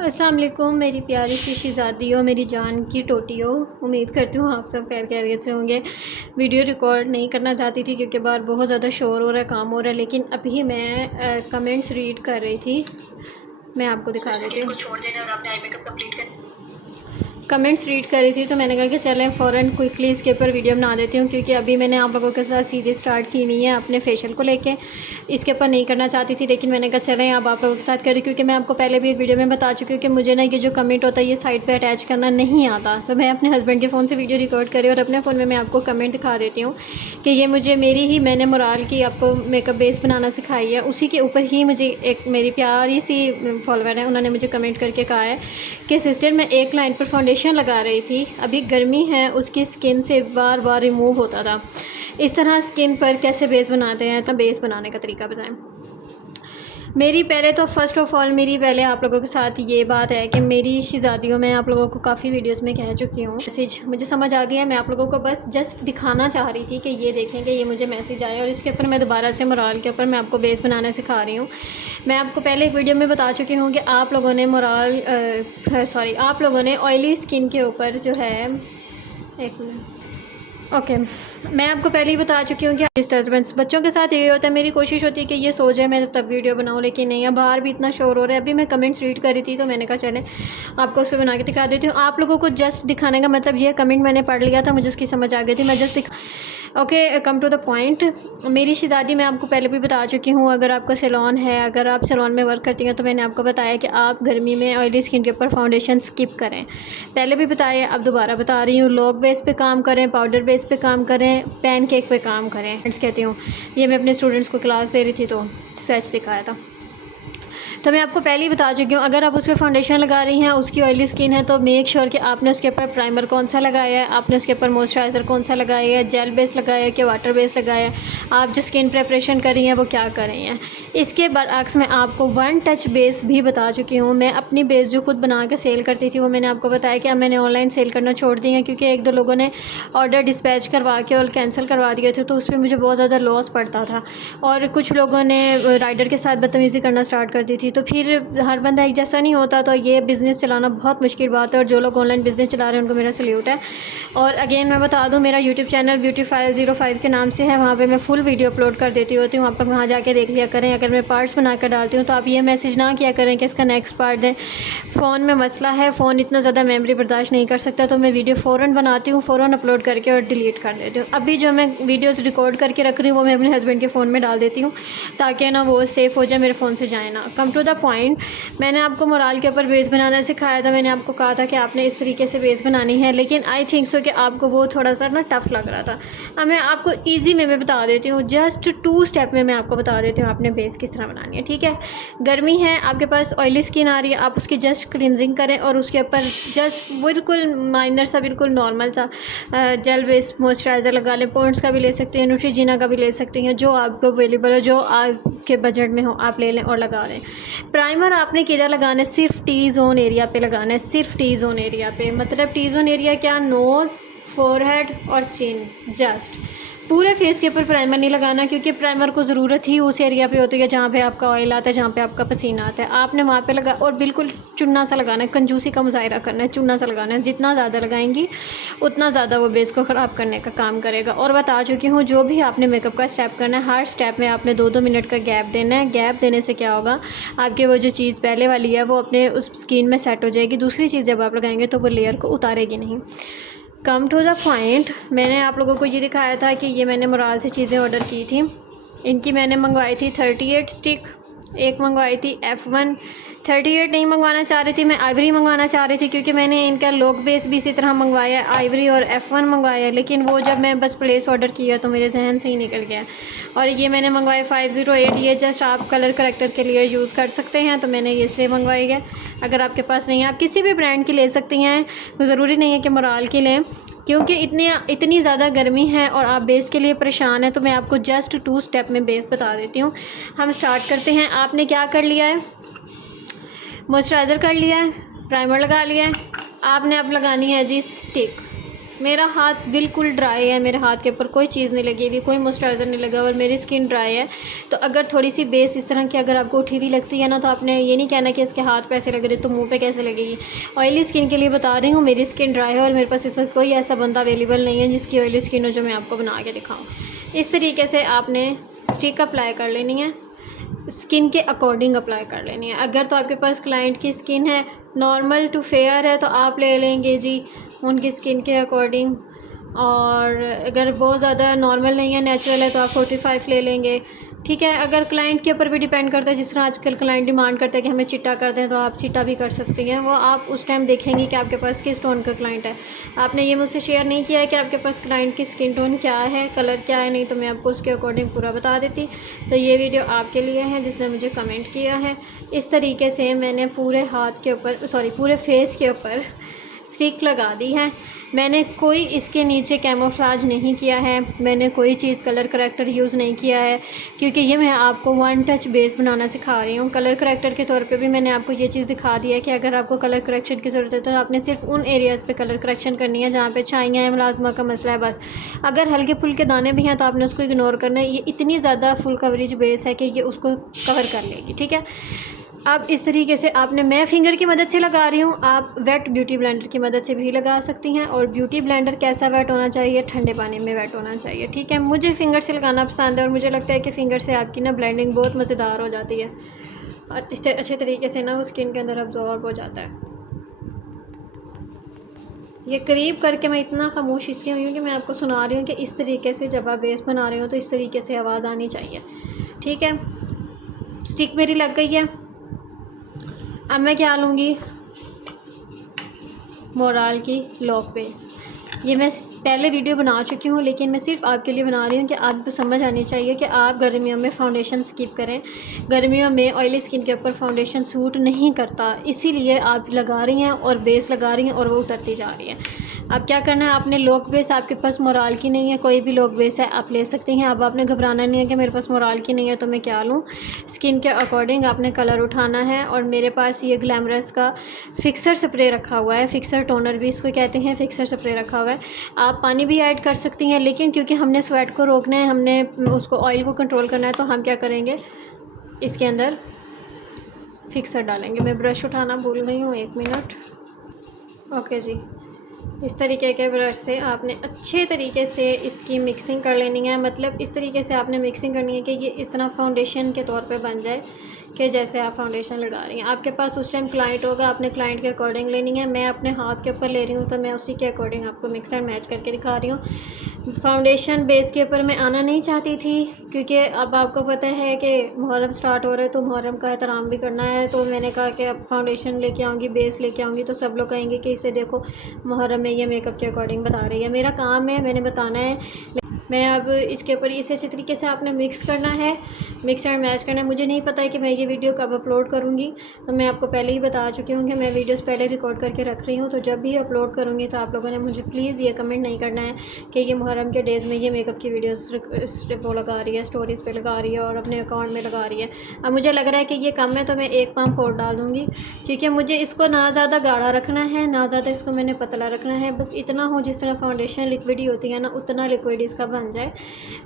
अस्सलाम वालेकुम मेरी प्यारी सी शहज़ादियों, मेरी जान की टोटियों। उम्मीद करती हूँ आप सब खैरियत से होंगे। वीडियो रिकॉर्ड नहीं करना चाहती थी क्योंकि बाहर बहुत ज़्यादा शोर हो रहा है, काम हो रहा है, लेकिन अभी मैं कमेंट्स रीड कर रही थी। मैं आपको दिखा देती हूँ। छोड़ देना और आपने आई मेकअप कंप्लीट कर कमेंट्स रीड कर रही थी तो मैंने कहा कि चलें फ़ौरन क्विकली इसके ऊपर वीडियो बना देती हूँ, क्योंकि अभी मैंने आप लोगों के साथ सीरीज़ स्टार्ट की नहीं है अपने फेशियल को लेके। इसके ऊपर नहीं करना चाहती थी, लेकिन मैंने कहा चलें अब आप लोगों के साथ करें, क्योंकि मैं आपको पहले भी एक वीडियो में बता चुकी हूँ कि मुझे ना ये जो कमेंट होता है ये साइड पर अटैच करना नहीं आता। तो मैं अपने हस्बैंड के फ़ोन से वीडियो रिकॉर्ड करी और अपने फ़ोन में मैं आपको कमेंट दिखा देती हूँ कि ये मुझे मैंने मोराल की आपको मेकअप बेस बनाना सिखाई है। उसी के ऊपर ही मुझे एक मेरी प्यारी सी फॉलोवर है, उन्होंने मुझे कमेंट करके कहा है कि सिस्टर मैं एक लाइन पर फाउंडेशन लगा रही थी, अभी गर्मी है, उसकी स्किन से बार बार रिमूव होता था। इस तरह स्किन पर कैसे बेस बनाते हैं, तो बेस बनाने का तरीका बताएं। मेरी पहले तो फ़र्स्ट ऑफ़ ऑल मेरी पहले आप लोगों के साथ ये बात है कि मेरी शहज़ादियों में आप लोगों को काफ़ी वीडियोस में कह चुकी हूँ। मैसेज मुझे समझ आ गया, मैं आप लोगों को बस जस्ट दिखाना चाह रही थी कि ये देखें कि ये मुझे मैसेज आया, और इसके ऊपर मैं दोबारा से मोराल के ऊपर मैं आपको बेस बनाना सिखा रही हूँ। मैं आपको पहले एक वीडियो में बता चुकी हूँ कि आप लोगों ने ऑयली स्किन के ऊपर जो है, एक मिनट, ओके मैं आपको पहले ही बता चुकी हूँ कि डिस्टर्बेंस बच्चों के साथ ये होता है। मेरी कोशिश होती है कि ये सो जाए मैं तब वीडियो बनाऊँ, लेकिन नहीं, अब बाहर भी इतना शोर हो रहा है। अभी मैं कमेंट्स रीड कर रही थी तो मैंने कहा चले आपको उस पर बना के दिखा देती हूँ। आप लोगों को जस्ट दिखाने का मतलब ये, कमेंट मैंने पढ़ लिया था, मुझे उसकी समझ आ गई थी, मैं just okay come to the point. मेरी शहज़ादी मैं आपको पहले भी बता चुकी हूँ, अगर आपका सैलून है, अगर आप सैलून में वर्क करती हैं, तो मैंने आपको बताया कि आप गर्मी में ऑयली स्किन के ऊपर फाउंडेशन स्किप करें। पहले भी बताया, अब दोबारा बता रही हूँ। लॉक बेस पे काम करें, पाउडर बेस पे काम करें, पैनकेक पे काम करें। फ्रेंड्स कहती हूँ, ये मैं अपने स्टूडेंट्स को क्लास दे रही थी तो स्वेच दिखाया था। तो मैं आपको पहले ही बता चुकी हूँ, अगर आप उस पर फाउंडेशन लगा रही हैं, उसकी ऑयली स्किन है, तो मेक श्योर कि आपने उसके ऊपर प्राइमर कौन सा लगाया है, आपने उसके ऊपर मॉइस्चराइज़र कौन सा लगाया है, जेल बेस लगाया है कि वाटर बेस लगाया है, आप जो स्किन प्रेपरेशन कर रही हैं वो क्या कर रही हैं। इसके बरअक्स मैं आपको वन टच बेस भी बता चुकी हूँ। मैं अपनी बेस जो खुद बना के सेल करती थी वो मैंने आपको बताया कि अब मैंने ऑनलाइन सेल करना छोड़ दी है, क्योंकि एक दो लोगों ने ऑर्डर डिस्पैच करवा के और कैंसिल करवा दिए थे, तो उस पर मुझे बहुत ज़्यादा लॉस पड़ता था। और कुछ लोगों ने राइडर के साथ बदतमीज़ी करना स्टार्ट कर दी थी, तो फिर हर बंदा एक जैसा नहीं होता, तो ये बिज़नेस चलाना बहुत मुश्किल बात है। और जो लोग ऑनलाइन बिज़नेस चला रहे हैं उनको मेरा सल्यूट है। और अगेन मैं बता दूं, मेरा यूट्यूब चैनल ब्यूटीफाइल05 के नाम से है, वहाँ पे मैं फुल वीडियो अपलोड कर देती होती हूँ, आप लोग वहाँ जाके देख लिया करें। अगर मैं पार्ट्स बना कर डालती हूँ तो आप ये मैसेज ना किया करें कि इसका नेक्स्ट पार्ट दें। फ़ोन में मसला है, फ़ोन इतना ज़्यादा मेमोरी बर्दाश्त नहीं कर सकता, तो मैं वीडियो फ़ौरन बनाती हूँ, फ़ौरन अपलोड करके और डिलीट कर देती हूँ। अभी जो मैं वीडियोज़ रिकॉर्ड करके रख रही हूँ वो मैं अपने हस्बैंड के फ़ोन में डाल देती हूँ, ताकि ना वो सेफ़ हो जाए, मेरे फ़ोन से जाए ना। कम टू द पॉइंट, मैंने आपको मोराल के ऊपर बेस बनाना सिखाया था। मैंने आपको कहा था कि आपने इस तरीके से बेस बनानी है, लेकिन आई थिंक सो कि आपको वो थोड़ा सा ना टफ़ लग रहा था। अब मैं आपको ईजी वे में बता देती हूँ, जस्ट 2 स्टेप में मैं आपको बता देती हूँ आपने बेस किस तरह बनानी है। ठीक है, गर्मी है, आपके पास ऑयली स्किन आ रही है, आप उसकी जस्ट क्लिनजिंग करें और उसके ऊपर जस्ट बिल्कुल माइनर सा, बिल्कुल नॉर्मल सा जेल बेस मॉइस्चराइज़र लगा लें। पॉन्ड्स का भी ले सकते हैं, न्यूट्रीजिना का भी ले सकते हैं, जो आपको अवेलेबल है, जो आपके बजट में हो आप ले लें और लगा लें। प्राइमर आपने किधर लगाना है, सिर्फ टी जोन एरिया पे लगाना है, सिर्फ टी जोन एरिया पे। मतलब टी जोन एरिया क्या, नोज़, फोरहेड और चिन, जस्ट पूरे फेस के ऊपर प्राइमर नहीं लगाना, क्योंकि प्राइमर को ज़रूरत ही उस एरिया पे होती है जहाँ पे आपका ऑयल आता है, जहाँ पे आपका पसीना आता है, आपने वहाँ पे लगा। और बिल्कुल चुन्ना सा लगाना है, कंजूसी का मुजाहिरा करना है, चुन्ना सा लगाना है। जितना ज़्यादा लगाएंगी उतना ज़्यादा वो बेस को ख़राब करने का काम करेगा। और बता चुकी हूँ, जो भी आपने मेकअप का स्टेप करना है, हर स्टेप में आपने 2-2 मिनट का गैप देना है। गैप देने से क्या होगा, आपकी वो जो चीज़ पहले वाली है वो अपने उस स्किन में सेट हो जाएगी। दूसरी चीज़ जब आप लगाएंगे तो वो लेयर को उतारेगी नहीं। कम टू द पॉइंट, मैंने आप लोगों को ये दिखाया था कि ये मैंने मोराल से चीज़ें ऑर्डर की थी। इनकी मैंने मंगवाई थी 38 स्टिक, एक मंगवाई थी F1। 38 नहीं मंगवाना चाह रही थी मैं, आइवरी मंगवाना चाह रही थी, क्योंकि मैंने इनका लॉक बेस भी इसी तरह मंगवाया, आइवरी और F1 मंगवाया, लेकिन वो जब मैं बस प्लेस ऑर्डर किया तो मेरे जहन से ही निकल गया। और ये मैंने मंगवाया 508, ये जस्ट आप कलर करेक्टर के लिए यूज़ कर सकते हैं, तो मैंने ये इसलिए मंगवाई है। अगर आपके पास नहीं है, आप किसी भी ब्रांड की ले सकती हैं, ज़रूरी नहीं है कि मोराल की लें, क्योंकि इतनी ज़्यादा गर्मी है और आप बेस के लिए परेशान हैं। तो मैं आपको जस्ट 2 स्टेप में बेस बता देती हूँ। हम स्टार्ट करते हैं। आपने क्या कर लिया है, मॉइस्चराइज़र कर लिया है, प्राइमर लगा लिया है, आपने अब लगानी है जी स्टिक। मेरा हाथ बिल्कुल ड्राई है, मेरे हाथ के ऊपर कोई चीज़ नहीं लगी हुई, कोई मॉइस्चराइज़र नहीं लगा और मेरी स्किन ड्राई है। तो अगर थोड़ी सी बेस इस तरह की अगर आपको उठी हुई लगती है ना, तो आपने ये नहीं कहना कि इसके हाथ पे ऐसे लग रहे तो मुंह पे कैसे लगेगी। ऑयली स्किन के लिए बता रही हूँ, मेरी स्किन ड्राई है और मेरे पास इस वक्त कोई ऐसा बंदा अवेलेबल नहीं है जिसकी ऑयली स्किन हो जो मैं आपको बना के दिखाऊँ। इस तरीके से आपने स्टिक अप्लाई कर लेनी है, स्किन के अकॉर्डिंग अप्लाई कर लेनी है। अगर तो आपके पास क्लाइंट की स्किन है नॉर्मल टू फेयर है तो आप ले लेंगे जी उनकी स्किन के अकॉर्डिंग, और अगर बहुत ज़्यादा नॉर्मल नहीं है, नेचुरल है, तो आप 45 ले लेंगे। ठीक है, अगर क्लाइंट के ऊपर भी डिपेंड करता है, जिस तरह आजकल क्लाइंट डिमांड करते हैं कि हमें चिट्टा कर दें, तो आप चिट्टा भी कर सकती हैं। वो आप उस टाइम देखेंगी कि आपके पास किस टोन का क्लाइंट है। आपने ये मुझसे शेयर नहीं किया है कि आपके पास क्लाइंट की स्किन टोन क्या है, कलर क्या है, नहीं तो मैं आपको उसके अकॉर्डिंग पूरा बता देती। तो ये वीडियो आपके लिए है जिसने मुझे कमेंट किया है। इस तरीके से मैंने पूरे हाथ के ऊपर पूरे फेस के ऊपर स्टिक लगा दी है। मैंने कोई इसके नीचे कैमोफ्लेज नहीं किया है, मैंने कोई चीज़ कलर करेक्टर यूज़ नहीं किया है, क्योंकि ये मैं आपको वन टच बेस बनाना सिखा रही हूँ। कलर करेक्टर के तौर पे भी मैंने आपको ये चीज़ दिखा दी है कि अगर आपको कलर करेक्शन की ज़रूरत है तो आपने सिर्फ उन एरियाज़ पे कलर करेक्शन करनी है जहाँ पे छाइयाँ हैं, मुलाजमा का मसला है बस। अगर हल्के फुल्के दाने भी हैं तो आपने उसको इग्नोर करना है। ये इतनी ज़्यादा फुल कवरेज बेस है कि ये उसको कवर कर लेगी। ठीक है, अब इस तरीके से आपने, मैं फिंगर की मदद से लगा रही हूँ, आप वेट ब्यूटी ब्लेंडर की मदद से भी लगा सकती हैं। और ब्यूटी ब्लेंडर कैसा वेट होना चाहिए, ठंडे पानी में वेट होना चाहिए। ठीक है, मुझे फिंगर से लगाना पसंद है और मुझे लगता है कि फिंगर से आपकी ना ब्लेंडिंग बहुत मज़ेदार हो जाती है और अच्छे तरीके से ना वो स्किन के अंदर अब्जॉर्ब हो जाता है। ये करीब करके मैं इतना खामोश इसलिए हुई हूँ कि मैं आपको सुना रही हूँ कि इस तरीके से जब आप बेस बना रहे हो तो इस तरीके से आवाज़ आनी चाहिए। ठीक है, स्टिक मेरी लग गई है। अब मैं क्या लूँगी, मोराल की लॉक बेस। ये मैं पहले वीडियो बना चुकी हूँ, लेकिन मैं सिर्फ आपके लिए बना रही हूँ कि आपको समझ आनी चाहिए कि आप गर्मियों में फ़ाउंडेशन स्किप करें। गर्मियों में ऑयली स्किन के ऊपर फ़ाउंडेशन सूट नहीं करता, इसीलिए आप लगा रही हैं और बेस लगा रही हैं और वो उतरती जा रही है। अब क्या करना है, आपने लॉक बेस, आपके पास मोराल की नहीं है, कोई भी लॉक बेस है आप ले सकती हैं। अब आपने घबराना नहीं है कि मेरे पास मोराल की नहीं है तो मैं क्या लूँ। स्किन के अकॉर्डिंग आपने कलर उठाना है। और मेरे पास ये ग्लैमरस का फिक्सर स्प्रे रखा हुआ है, फिक्सर टोनर भी इसको कहते हैं, फिक्सर स्प्रे रखा हुआ है। आप पानी भी ऐड कर सकती हैं, लेकिन क्योंकि हमने स्वेट को रोकना है, हमने उसको ऑयल को कंट्रोल करना है, तो हम क्या करेंगे, इसके अंदर फिक्सर डालेंगे। मैं ब्रश उठाना भूल गई हूँ, 1 मिनट। ओके जी, इस तरीके के ब्रश से आपने अच्छे तरीके से इसकी मिक्सिंग कर लेनी है। मतलब इस तरीके से आपने मिक्सिंग करनी है कि ये इस तरह फाउंडेशन के तौर पे बन जाए कि जैसे आप फाउंडेशन लगा रही हैं। आपके पास उस टाइम क्लाइंट होगा, आपने क्लाइंट के अकॉर्डिंग लेनी है। मैं अपने हाथ के ऊपर ले रही हूँ तो मैं उसी के अकॉर्डिंग आपको मिक्स एंड मैच करके दिखा रही हूँ। फाउंडेशन बेस के ऊपर मैं आना नहीं चाहती थी, क्योंकि अब आपको पता है कि मुहर्रम स्टार्ट हो रहा है तो मुहर्रम का एहतराम भी करना है। तो मैंने कहा कि अब फाउंडेशन लेके आऊँगी, बेस लेके आऊँगी, तो सब लोग कहेंगे कि इसे देखो मुहर्रम में ये मेकअप के अकॉर्डिंग बता रही है। मेरा काम है, मैंने बताना है। मैं अब इसके ऊपर इसे अच्छे तरीके से आपने मिक्स करना है, मिक्स एंड मैच करना है। मुझे नहीं पता है कि मैं ये वीडियो कब अपलोड करूँगी, तो मैं आपको पहले ही बता चुकी हूँ कि मैं वीडियोस पहले रिकॉर्ड करके रख रही हूँ। तो जब भी अपलोड करूँगी तो आप लोगों ने मुझे प्लीज़ ये कमेंट नहीं करना है कि ये मुहर्रम के डेज़ में ये मेकअप की वीडियोस वो लगा रही है, स्टोरीज़ पे लगा रही है और अपने अकाउंट में लगा रही है। अब मुझे लग रहा है कि ये कम है तो मैं 1 पम्प और डाल दूँगी, क्योंकि मुझे इसको ना ज़्यादा गाढ़ा रखना है, ना ज़्यादा इसको मैंने पतला रखना है। बस इतना हो जिस तरह फाउंडेशन लिक्विड ही होती है ना, उतना लिक्विड इसका बन जाए।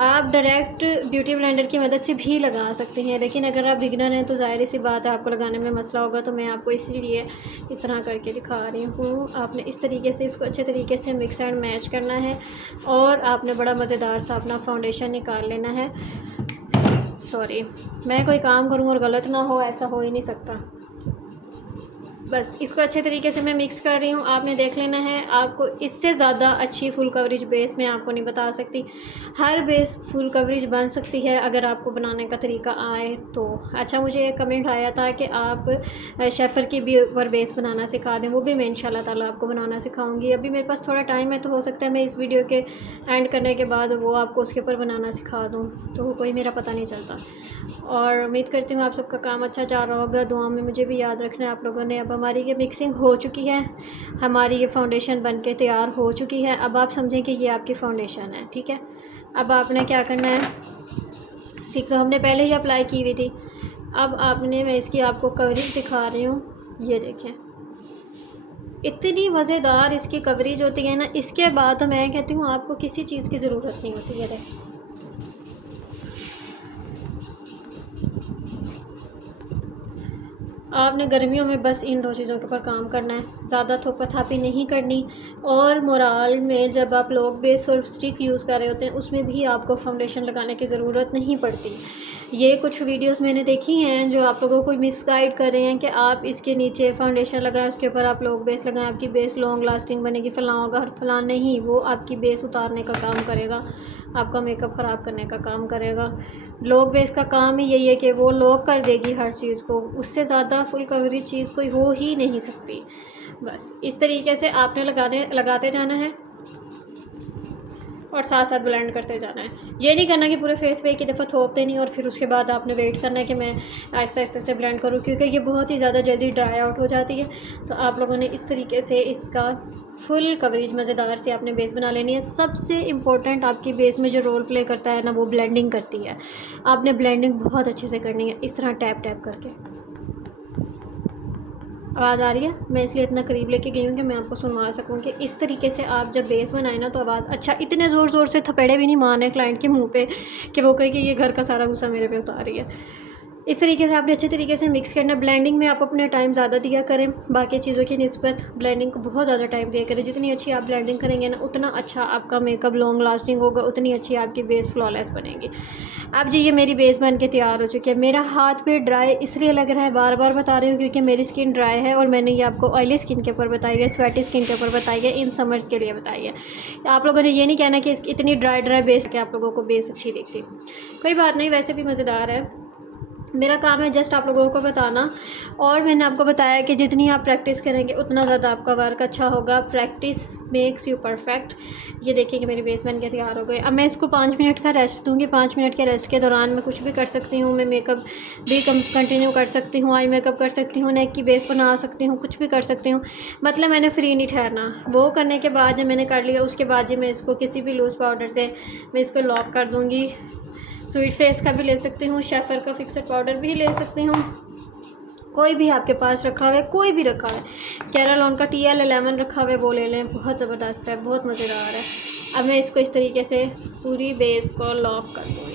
आप डायरेक्ट ब्यूटी ब्लेंडर की मदद से भी लगा सकते हैं, लेकिन अगर आप बिगनर हैं तो ज़ाहिर सी बात है आपको लगाने में मसला होगा। तो मैं आपको इसीलिए इस तरह करके दिखा रही हूँ। आपने इस तरीके से इसको अच्छे तरीके से मिक्स एंड मैच करना है और आपने बड़ा मज़ेदार सा अपना फाउंडेशन निकाल लेना है। सॉरी, मैं कोई काम करूँ और गलत ना हो, ऐसा हो ही नहीं सकता। बस इसको अच्छे तरीके से मैं मिक्स कर रही हूँ। आपने देख लेना है, आपको इससे ज़्यादा अच्छी फुल कवरेज बेस मैं आपको नहीं बता सकती। हर बेस फुल कवरेज बन सकती है अगर आपको बनाने का तरीका आए तो। अच्छा, मुझे एक कमेंट आया था कि आप शेफ़र की भी ऊपर बेस बनाना सिखा दें, वो भी मैं इंशाल्लाह ताला आपको बनाना सिखाऊंगी। अभी मेरे पास थोड़ा टाइम है तो हो सकता है मैं इस वीडियो के एंड करने के बाद वो आपको उसके ऊपर बनाना सिखा दूँ, तो कोई मेरा पता नहीं चलता। और उम्मीद करती हूँ आप सबका काम अच्छा जा रहा होगा। दुआ में मुझे भी याद रखना है आप लोगों ने। अब हमारी ये मिक्सिंग हो चुकी है, हमारी ये फाउंडेशन बनके तैयार हो चुकी है। अब आप समझें कि ये आपकी फ़ाउंडेशन है। ठीक है, अब आपने क्या करना है, स्टिक तो हमने पहले ही अप्लाई की हुई थी। अब आपने, मैं इसकी आपको कवरिंग दिखा रही हूँ, ये देखें, इतनी मज़ेदार इसकी कवरेज होती है ना, इसके बाद तो मैं कहती हूँ आपको किसी चीज़ की ज़रूरत नहीं होती है। आपने गर्मियों में बस इन 2 चीज़ों के ऊपर काम करना है, ज़्यादा थोपा-थापी नहीं करनी। और मोराल में जब आप लोग बेस और स्टिक यूज़ कर रहे होते हैं उसमें भी आपको फाउंडेशन लगाने की ज़रूरत नहीं पड़ती। ये कुछ वीडियोस मैंने देखी हैं जो आप लोगों को मिसगाइड कर रहे हैं कि आप इसके नीचे फाउंडेशन लगाएं, उसके ऊपर आप लोग बेस लगाएं, आपकी बेस लॉन्ग लास्टिंग बनेगी, फलां होगा फलां नहीं। वो आपकी बेस उतारने का काम करेगा, आपका मेकअप ख़राब करने का काम करेगा। लॉक बेस का काम ही यही है कि वो लॉक कर देगी हर चीज़ को, उससे ज़्यादा फुल कवरेज चीज़ कोई हो ही नहीं सकती। बस इस तरीके से आपने लगाते जाना है और साथ साथ ब्लेंड करते जाना है। ये नहीं करना कि पूरे फेस पे एक ही दफ़ा थोप देनी और फिर उसके बाद आपने वेट करना है कि मैं आहिस्ता आहिस्ता से ब्लेंड करूँ, क्योंकि ये बहुत ही ज़्यादा जल्दी ड्राई आउट हो जाती है। तो आप लोगों ने इस तरीके से इसका फुल कवरेज मज़ेदार से आपने बेस बना लेनी है। सबसे इम्पोर्टेंट आपकी बेस में जो रोल प्ले करता है ना, वो ब्लेंडिंग करती है। आपने ब्लेंडिंग बहुत अच्छे से करनी है, इस तरह टैप टैप करके। आवाज़ आ रही है? मैं इसलिए इतना करीब लेके गई हूँ कि मैं आपको सुनवा सकूँ कि इस तरीके से आप जब बेस बनाए ना तो आवाज़ अच्छा, इतने ज़ोर ज़ोर से थपेड़े भी नहीं मारने क्लाइंट के मुंह पे कि वो कहे कि ये घर का सारा गुस्सा मेरे पे उतार रही है। इस तरीके से आपने अच्छे तरीके से मिक्स करना। ब्लेंडिंग में आप अपने टाइम ज़्यादा दिया करें, बाकी चीज़ों की निस्बत ब्लेंडिंग को बहुत ज़्यादा टाइम दिया करें। जितनी अच्छी आप ब्लेंडिंग करेंगे ना उतना अच्छा आपका मेकअप लॉन्ग लास्टिंग होगा, उतनी अच्छी आपकी बेस फ्लॉलेस बनेगी। अब जी ये मेरी बेस बन के तैयार हो चुकी है। मेरा हाथ पे ड्राई इसलिए लग रहा है, बार बार बता रही हूँ, क्योंकि मेरी स्किन ड्राई है और मैंने ये आपको ऑयली स्किन के ऊपर बताई है, स्वेटी स्किन के ऊपर बताई है, इन समर्स के लिए बताई है। आप लोगों ने ये नहीं कहना कि इतनी ड्राई बेस कि आप लोगों को बेस अच्छी दिखती। कोई बात नहीं, वैसे भी मज़ेदार है। मेरा काम है जस्ट आप लोगों को बताना। और मैंने आपको बताया कि जितनी आप प्रैक्टिस करेंगे उतना ज़्यादा आपका वर्क अच्छा होगा। Practice makes you perfect. ये देखिए कि मेरी बेस बन के तैयार हो गई। अब मैं इसको 5 मिनट का रेस्ट दूंगी। 5 मिनट के रेस्ट के दौरान मैं कुछ भी कर सकती हूँ। मैं मेकअप भी कंटिन्यू कर सकती हूँ, आई मेकअप कर सकती हूँ, नेक की बेस बना सकती हूँ, कुछ भी कर सकती हूँ। मतलब मैंने फ्री नहीं ठहरना। वो करने के बाद जब मैंने कर लिया उसके बाद जी मैं इसको किसी भी लूज़ पाउडर से मैं इसको लॉक कर दूँगी। स्वीट फेस का भी ले सकती हूँ, शेफर का फिक्सड पाउडर भी ले सकती हूँ, कोई भी आपके पास रखा हुआ है, कोई भी रखा है। कैरालॉन का TL11 रखा हुआ है, वो ले लें, बहुत ज़बरदस्त है, बहुत मज़ेदार है। अब मैं इसको इस तरीके से पूरी बेस को लॉक कर दूँगी।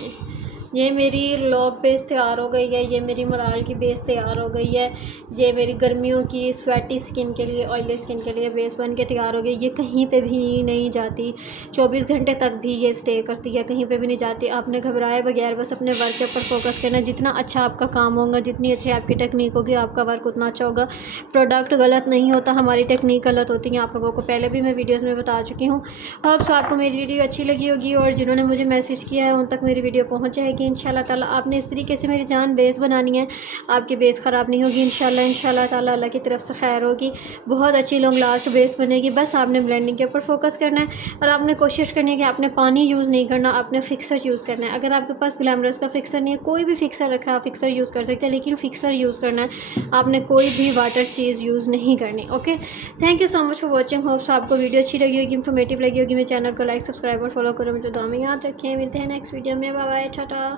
ये मेरी लॉक बेस तैयार हो गई है, ये मेरी मोराल की बेस तैयार हो गई है, ये मेरी गर्मियों की स्वेटी स्किन के लिए, ऑयली स्किन के लिए बेस बन के तैयार हो गई। ये कहीं पे भी नहीं जाती, 24 घंटे तक भी ये स्टे करती है, कहीं पे भी नहीं जाती। आपने घबराए बगैर बस अपने वर्क के ऊपर फोकस करना। जितना अच्छा आपका काम होगा, जितनी अच्छी आपकी टेक्निक होगी, आपका वर्क उतना अच्छा होगा। प्रोडक्ट गलत नहीं होता, हमारी टेक्निक गलत होती है। आप लोगों को पहले भी मैं वीडियोज़ में बता चुकी हूँ। अब आपको मेरी वीडियो अच्छी लगी होगी और जिन्होंने मुझे मैसेज किया है उन तक मेरी वीडियो पहुँच जाएगी इंशाल्लाह ताला। आपने इस तरीके से मेरी जान बेस बनानी है, आपकी बेस ख़राब नहीं होगी इंशाल्लाह ताला। अल्लाह की तरफ से खैर होगी, बहुत अच्छी लॉन्ग लास्ट बेस बनेगी। बस आपने ब्लेंडिंग के ऊपर फोकस करना है और आपने कोशिश करनी है कि आपने पानी यूज़ नहीं करना, आपने फिक्सर यूज़ करना है। अगर आपके पास ग्लैमरस का फिक्सर नहीं है, कोई भी फिक्सर रखा है, आप फिक्सर यूज़ कर सकते हैं, लेकिन फिक्सर यूज़ करना है, आपने कोई भी वाटर चीज़ यूज़ नहीं करनी। Okay, thank you so much for watching. Hopes आपको वीडियो अच्छी लगी होगी, इन्फॉर्मेटिव लगी होगी। मेरे चैनल को लाइक, सब्सक्राइब और फॉलो करो। मुझे दुआ में याद रखें। मिलते हैं नेक्स्ट वीडियो में। Bye bye, Tata.